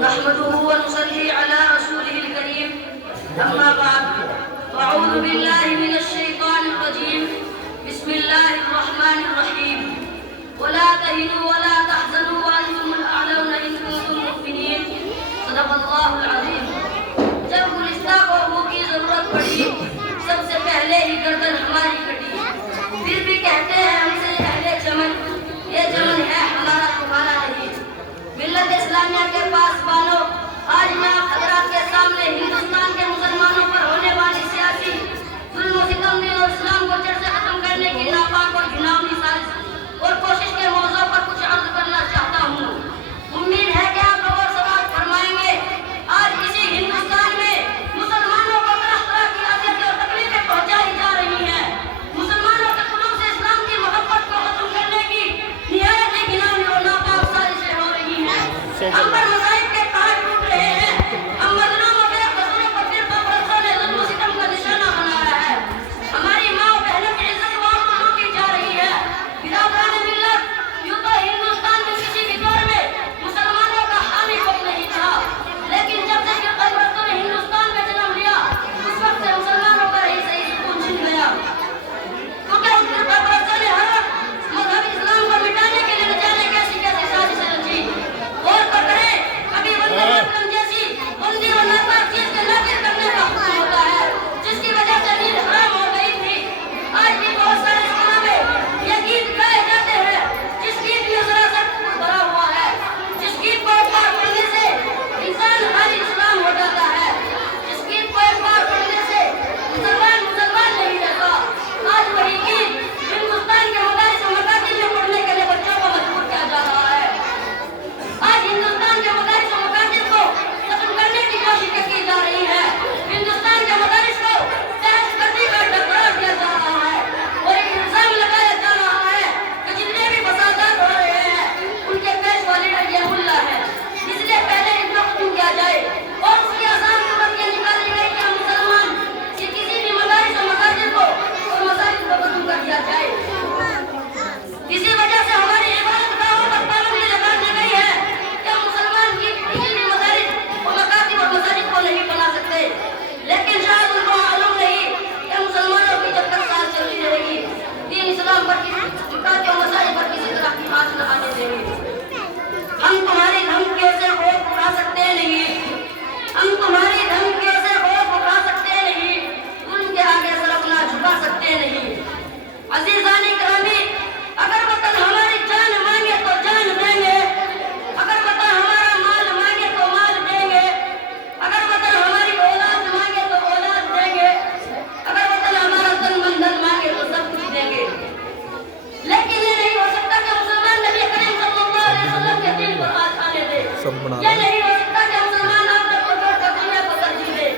نحمده ونصلي على رسوله الكريم أما بعد أعوذ بالله من الشيطان الرجيم بسم الله الرحمن الرحيم ولا تهنوا ولا تحزنوا وأنتم الأعلون إن كنتم مؤمنين صدق الله العظيم. جب گلستہ کو منہ کی ضرورت پڑی سب سے پہلے ہی گردن ہماری کٹی، پھر بھی کہتے ہیں ہم سے اہل چمن، یہ چمن ہے ہمارا تمہارا نہیں. ملت اسلامیہ کے پاسبانوں، آج میں آپ حضرات کے سامنے ہندوستان کے مسلمانوں پر ہونے والی سیاسی ظلم و ستم دین اور اسلام کو جڑ سے ختم کرنے کی ناپاک اور گھناؤنی سازش اور کوشش کے موضوع پر کچھ عرض کرنا چاہتا ہوں. امید ہے کہ آپ لوگ سماعت فرمائیں گے. آج اسی ہندوستان میں مسلمانوں کو طرح طرح کی اذیتیں اور تکلیفیں پہنچائی جا رہی ہیں. مسلمانوں کے قلوب سے اسلام کی محبت کو ختم کرنے کی نہایت ہی گھناؤنی اور ناپاک سازشیں ہو رہی ہیں. ہم پر مصائب کے پہاڑ ٹوٹ رہے ہیں. ہم مظلوموں کے قصوروں پر فرقہ پرستوں نے ظلم و ستم کا نشانہ بنایا ہے. ہماری ماں و بہنوں کی عزت و آبرو لوٹی جا رہی ہے. برادران ملت، یوں تو ہندوستان میں کسی بھی دور میں مسلمانوں کا حامی کوئی نہیں تھا، لیکن جب سے فرقہ پرستوں نے ہندوستان میں جنم لیا اس وقت سے مسلمانوں کا ہی صحیح سکون چھن گیا. کیونکہ اس فرقہ پرستوں نے ہر وقت مذہب اسلام کو مٹانے کے لیے نہ جانے کیسی کیسی سازشیں رچی. اور تو کریں کبھی وندے ماترم جیسی بندی اور ناپاک چیز کے نافذ کرنے کا حکم ہوتا ہے جس کی وجہ سے نیند حرام ہو گئی تھی. آج بھی بہت سارے اسکولوں میں یہ گیت گائے جاتے ہیں جس گیت میں سراسر بھرا ہوا ہے، جس گیت کو ایک بار پڑھنے سے انسان خالی اسلام ہو جاتا ہے، جس گیت کو ایک بار پڑھنے سے مسلمان مسلمان نہیں رہتا. آج وہی گیت ہندوستان کے مدارس و مکاتب میں پڑھنے کے لیے بچوں کو مجبور کیا جا رہا ہے. آج ہندوستان کے مدارس و مکاتب کو ختم کرنے کی کوششیں کی جا رہی ہیں. ہندوستان کے مدارس کو دہشت گردی کا ٹکراؤ دیا جا رہا ہے اور ایک الزام لگایا جا رہا ہے کہ جتنے بھی فسادات ہو رہے ہیں ان کے پیشوا لیڈر یہ ملا ہے، اس لیے پہلے ان کو ختم کیا جائے. اور اس کی آسان صورت یہ نکالی گئی کہ ہم مسلمان یہ کسی بھی مدارس و مکاتب کو اور مساجد کو ختم کر دیا جائے. اسی وجہ سے ہماری عبادت گاہوں پر پابندی لگا دی گئی ہے کہ ہم مسلمان کی کسی بھی مدارس و مکاتب اور مساجد کو نہیں بنا سکتے. لیکن شاید ان کو معلوم نہیں کہ مسلمانوں کی جب تک سانس چلتی رہے گی دین اسلام پر کسی مکاتب و مساجد پر کسی طرح کی آنچ نہ آنے دیں گے. ہم تمہاری دھمکیوں سے خوف اٹھا سکتے نہیں، ہم تمہاری دھمکیوں سے خوف اٹھا سکتے نہیں، ان کے آگے سر اپنا جھکا سکتے نہیں. عزیزان گرامی، اگر وطن ہماری جان مانگے تو جان دیں گے، اگر وطن ہمارا مال مانگے تو مال دیں گے، اگر وطن ہماری اولاد مانگے تو اولاد دیں گے، اگر وطن ہمارا تن من دھن مانگے تو سب کچھ دیں گے. لیکن یہ نہیں ہو سکتا کہ مسلمان نبی کریم صلی اللہ علیہ وسلم کے دین پر ہاتھ آنے دے. یہ نہیں ہو سکتا کہ مسلمان آپ کو چھوڑ کر دنیا کو ترجیح دے.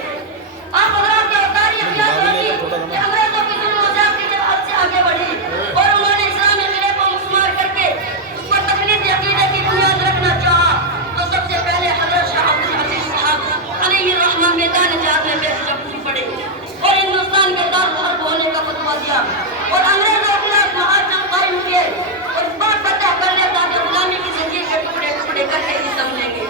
آپ حضرات کی تاریخ یاد ہوگی کہ انگریزوں کی ظلم و زیادتی جب حد سے آگے بڑھی اور انہوں نے اسلامی قلعے کو مسمار کر کے اس پر تقلید عقیدے کی بنیاد رکھنا چاہا تو سب سے پہلے حضرت شاہ عبد العزیز صاحب علیہ الرحمہ میدان جہاد میں بیٹھ کر پڑے اور ہندوستان کے دارالحرب ہونے کا فتویٰ دیا اور انگریزوں کے خلاف مہاجم قائم کیے اور اس بات فتح کر لے تاکہ غلامی کی زنجیر کے ٹکڑے ٹکڑے کر کے ہی سمجھیں گے.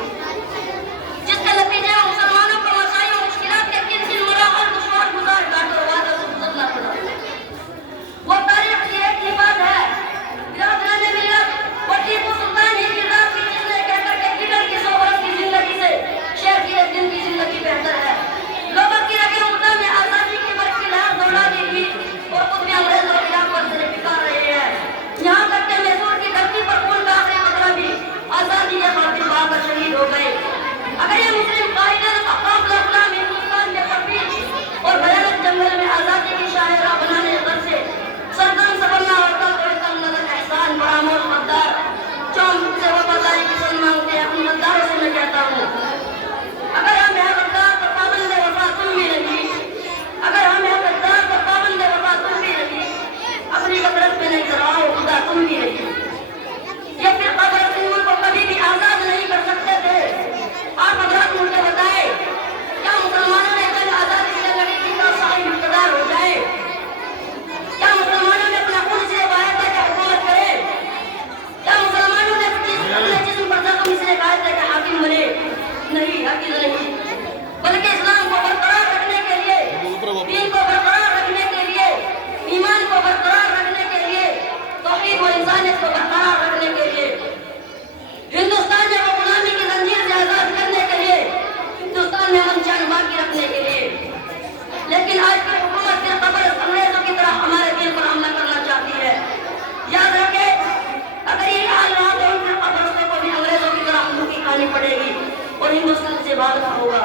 وہی مسلم سے بھاگنا ہوگا.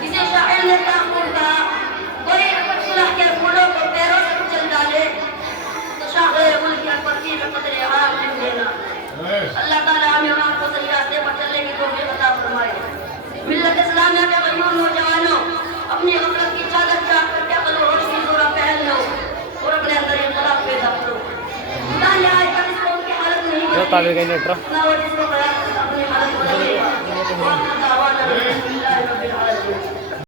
کسی شاعر نے تاخیر کہا کوئی صلح کے پھولوں کو پیروں سے کچل ڈالے تو شاخ ملک کی پتی میں قطرے آرام لکھ دینا. اللہ تعالیٰ ہمیں اور آپ کو صحیح راستے پر چلنے کی توفیق عطا فرمائے. ملت اسلامیہ کے غیور نوجوانوں اپنی غفلت کی چادر چاک کر کے عقل و ہوش کی زورہ پہن لو اور اپنے اندر انقلاب پیدا کرو. خدا نے آج تک اس قوم کی حالت نہیں بدلی نہ وہ جس کو قیامت اپنی حالت بدلے.